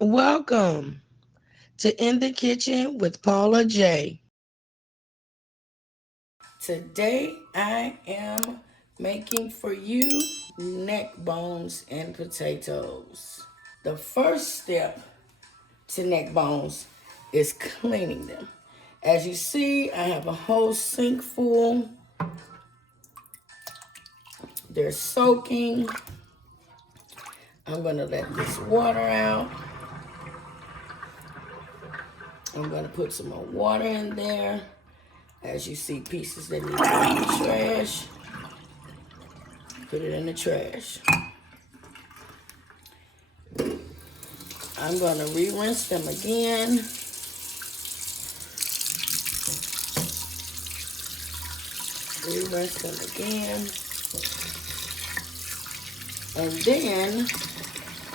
Welcome to In the Kitchen with Paula J. Today I am making for you neck bones and potatoes. The first step to neck bones is cleaning them. As you see, I have a whole sink full. They're soaking. I'm going to let this water out. I'm going to put some more water in there. As you see, pieces that need to go in the trash, put it in the trash. I'm going to re-rinse them again. Re-rinse them again. And then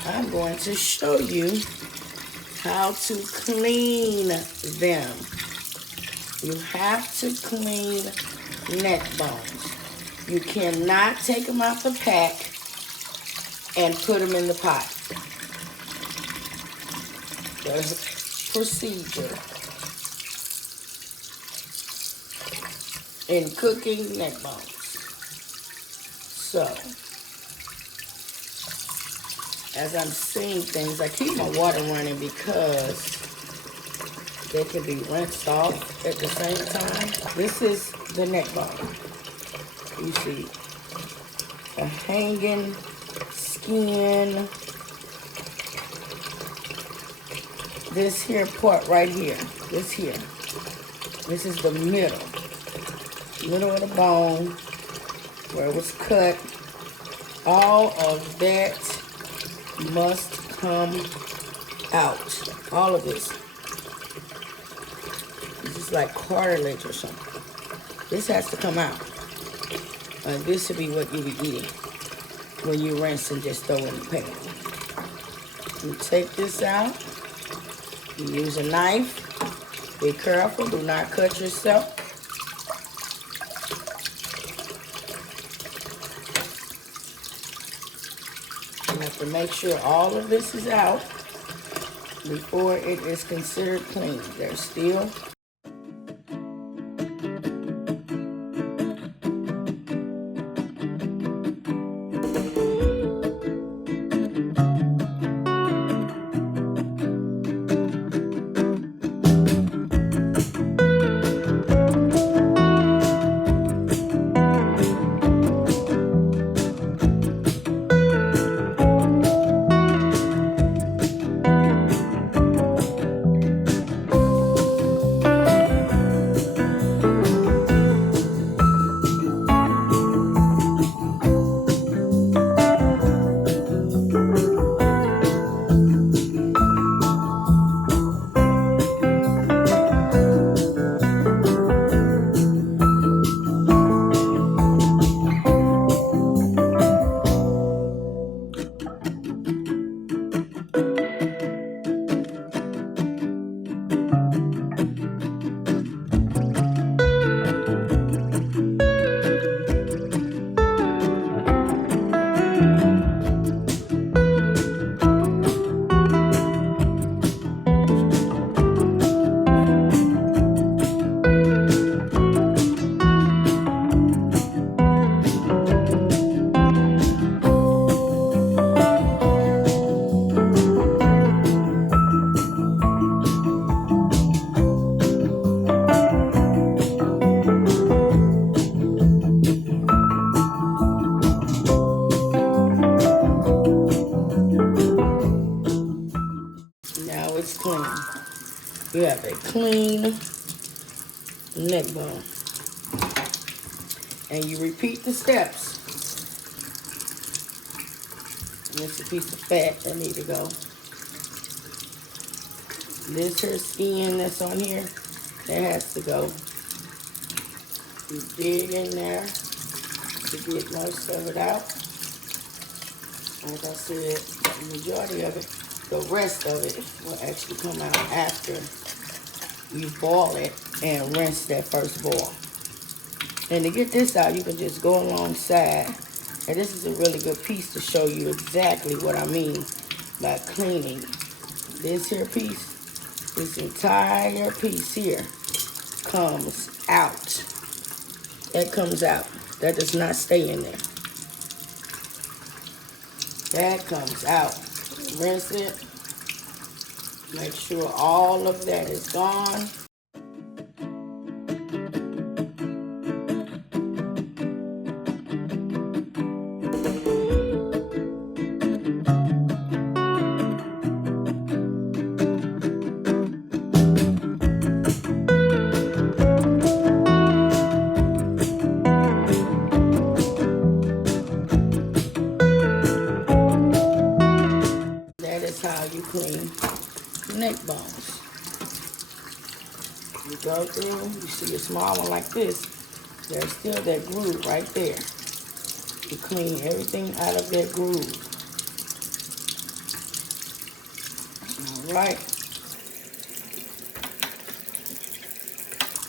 I'm going to show you how to clean them. You have to clean neck bones. You cannot take them out the pack and put them in the pot. There's a procedure in cooking neck bones. So, as I'm seeing things, I keep my water running because they can be rinsed off at the same time. This is the neck bone. You see the hanging skin. This here part right here, this is the middle of the bone where it was cut. All of that must come out. All of this. This is like cartilage or something. This has to come out. This should be what you be eating when you rinse and just throw in the pan. You take this out. You use a knife. Be careful. Do not cut yourself. You have to make sure all of this is out before it is considered clean. There's still it's clean. You have a clean neck bone. And you repeat the steps. And it's a piece of fat that need to go. This her skin that's on here, that has to go. You dig in there to get most of it out. Like I said, the majority of it, the rest of it will actually come out after you boil it and rinse that first boil. And to get this out, you can just go alongside. And this is a really good piece to show you exactly what I mean by cleaning this here piece, this entire piece here comes out. That comes out. That does not stay in there. That comes out. Rinse it. Make sure all of that is gone. That is how you clean neck bones. You go through, you see a small one like this, there's still that groove right there. You clean everything out of that groove. All right.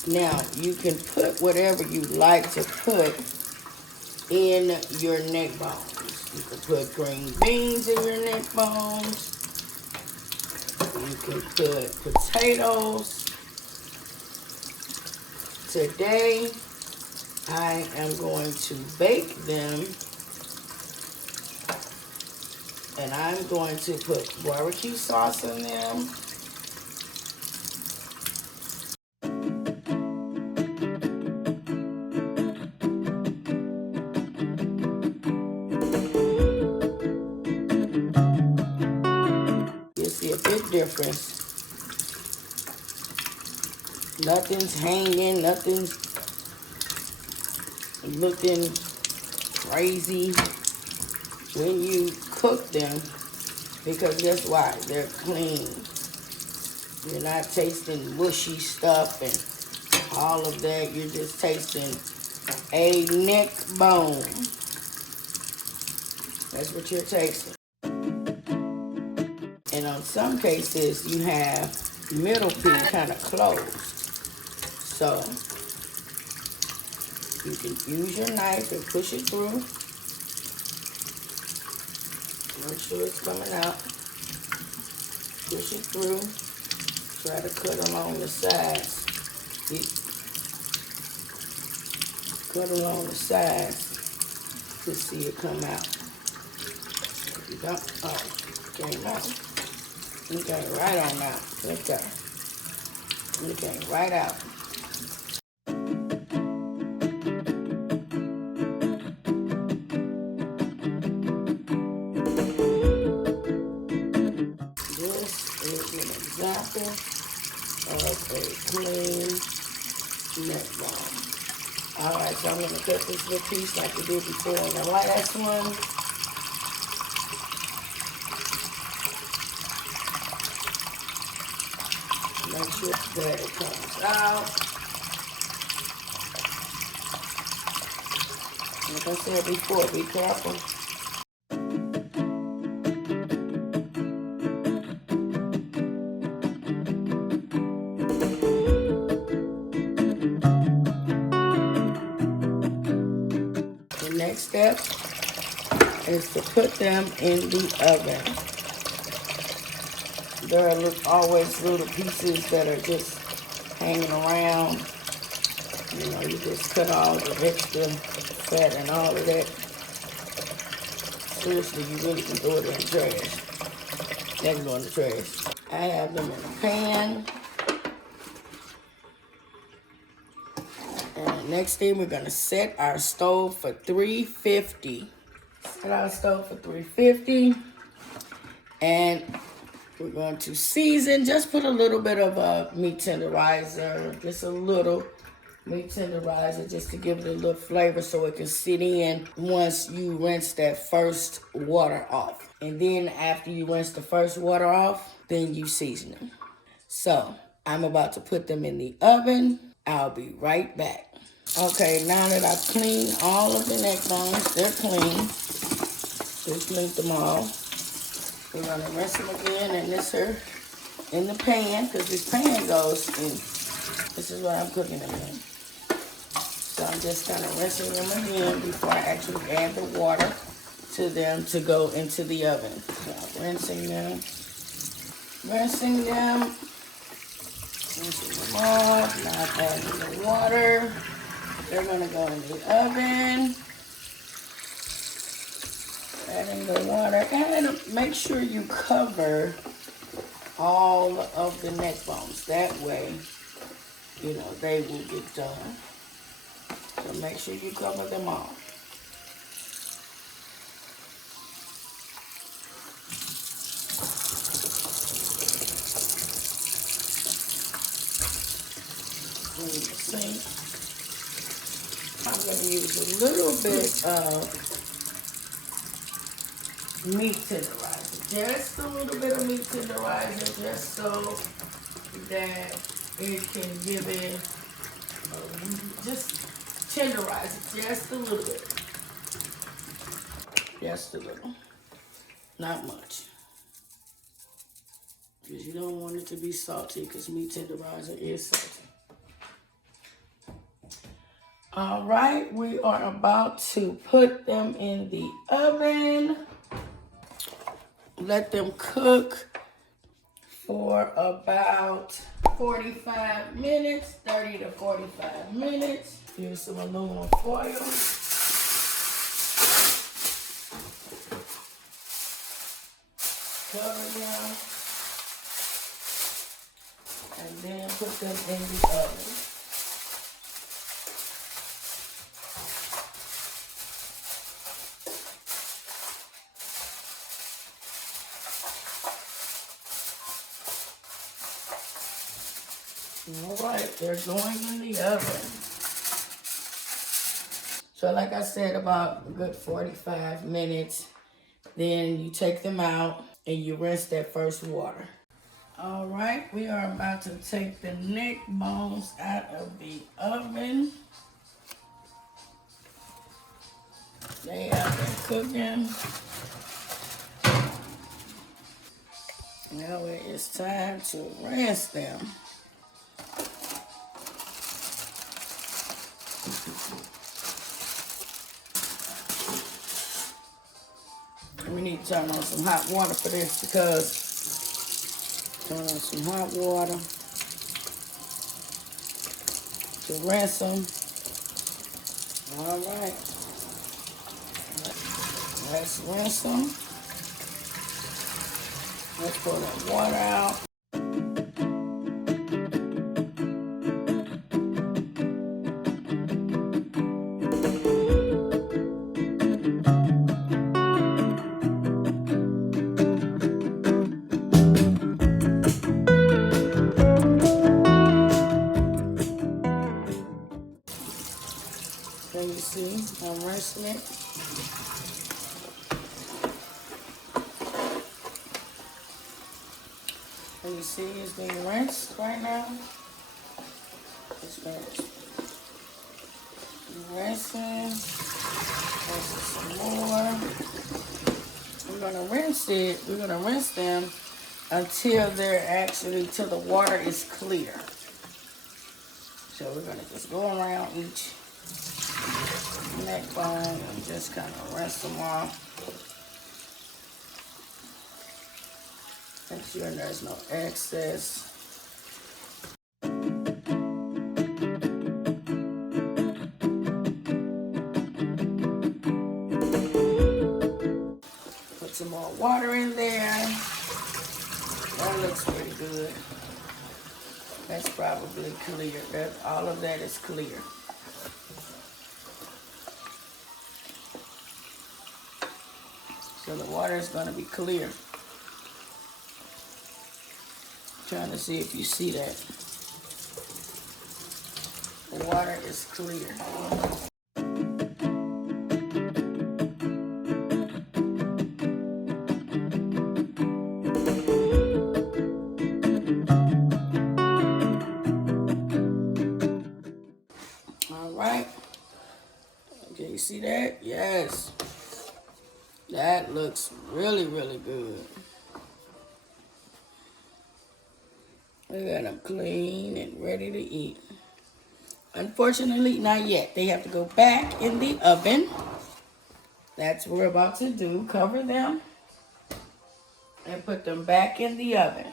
Now, you can put whatever you like to put in your neck bones. You can put green beans in your neck bones. You can put potatoes. Today, I am going to bake them, and I'm going to put barbecue sauce in them. You'll see a big difference. Nothing's hanging, nothing's looking crazy when you cook them, because guess why? They're clean. You're not tasting mushy stuff and all of that. You're just tasting a neck bone. That's what you're tasting. And on some cases, you have middle piece kind of closed. So you can use your knife and push it through. Make sure it's coming out. Push it through. Try to cut along the sides. Cut along the sides to see it come out. If you don't, oh, it came out. It came right on out. Right there. It came right out. Example of a clean neck bone. Alright, so I'm going to cut this little piece like we did before in the last one. Make sure that it comes out. Like I said before, be careful. Next step is to put them in the oven. There are always little pieces that are just hanging around. You know, you just cut all the extra fat and all of that. Seriously, you really can throw it in the trash. They can go in the trash. I have them in a pan. Next thing, we're gonna set our stove for 350. Set our stove for 350. And we're going to season. Just put a little bit of a meat tenderizer. Just a little meat tenderizer just to give it a little flavor so it can sit in once you rinse that first water off. And then after you rinse the first water off, then you season them. So I'm about to put them in the oven. I'll be right back. Okay, now that I've cleaned all of the neck bones, they're clean. Just cleaned them all. We're gonna rinse them again in this here, in the pan, because this pan goes in. This is what I'm cooking them in. So I'm just kind of rinsing them again before I actually add the water to them to go into the oven. So I'm rinsing them. rinsing them. Rinsing them off, not adding the water. They're gonna go in the oven. Adding the water, and make sure you cover all of the neck bones. That way, you know, they will get done. So make sure you cover them all. Clean the sink. I'm going to use a little bit of meat tenderizer. Just a little bit of meat tenderizer, just so that it can give it, just tenderize it just a little bit. Just a little. Not much. Because you don't want it to be salty, because meat tenderizer is salty. All right, we are about to put them in the oven. Let them cook for about 45 minutes, 30 to 45 minutes. Use some aluminum foil. Cover them. And then put them in the oven. All right, they're going in the oven. So like I said, about a good 45 minutes. Then you take them out and you rinse that first water. All right, we are about to take the neck bones out of the oven. They have been cooking. Now it is time to rinse them. We need to turn on some hot water for this, because turn on some hot water to rinse them. All right. Let's rinse them. Let's pour that water out. Can you see? I'm rinsing it. Can you see it's being rinsed right now? It's rinsed. Rinsing. Rinsing some more. We're gonna rinse it. We're gonna rinse them until they're actually, till the water is clear. So we're gonna just go around each neck bone and just kind of rinse them off. Make sure there's no excess. Put some more water in there. That looks pretty good. That's probably clear. All of that is clear. So the water is going to be clear. Trying to see if you see that. The water is clear. All right. Can you see that? Yes. That looks really, really good. We got them clean and ready to eat. Unfortunately, not yet. They have to go back in the oven. That's what we're about to do. Cover them and put them back in the oven.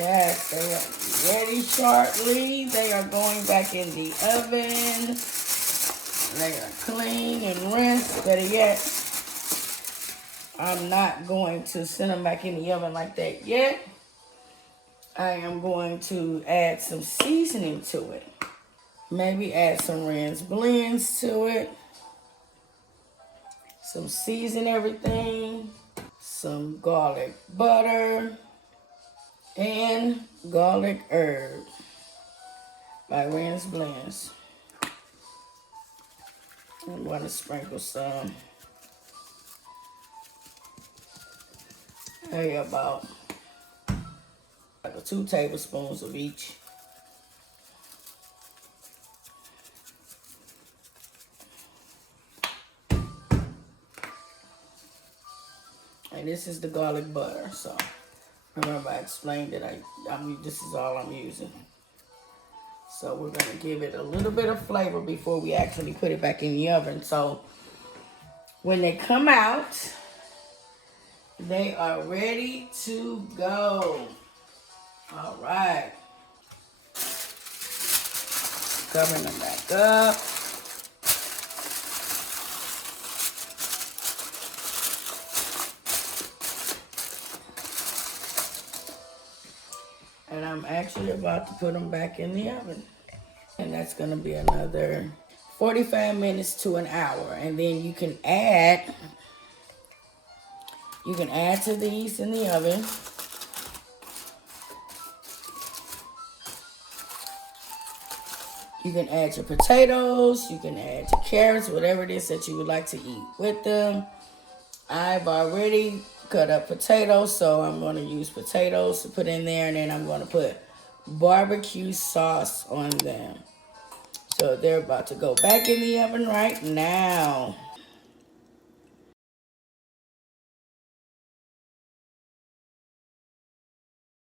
Yes, they are ready shortly. They are going back in the oven. They are clean and rinsed. Better yet, I'm not going to send them back in the oven like that yet. I am going to add some seasoning to it. Maybe add some Rand's blends to it. Some season everything. Some garlic butter. And garlic herb by Rand's Blends. I'm going to sprinkle some. Maybe about like 2 tablespoons of each. And this is the garlic butter. So remember I explained that this is all I'm using. So we're going to give it a little bit of flavor before we actually put it back in the oven. So when they come out, they are ready to go. All right. Covering them back up. And I'm actually about to put them back in the oven. And that's going to be another 45 minutes to an hour. And then you can add to these in the oven. You can add your potatoes, you can add your carrots, whatever it is that you would like to eat with them. I've already cut up potatoes, so I'm going to use potatoes to put in there, and then I'm going to put barbecue sauce on them. So they're about to go back in the oven right now.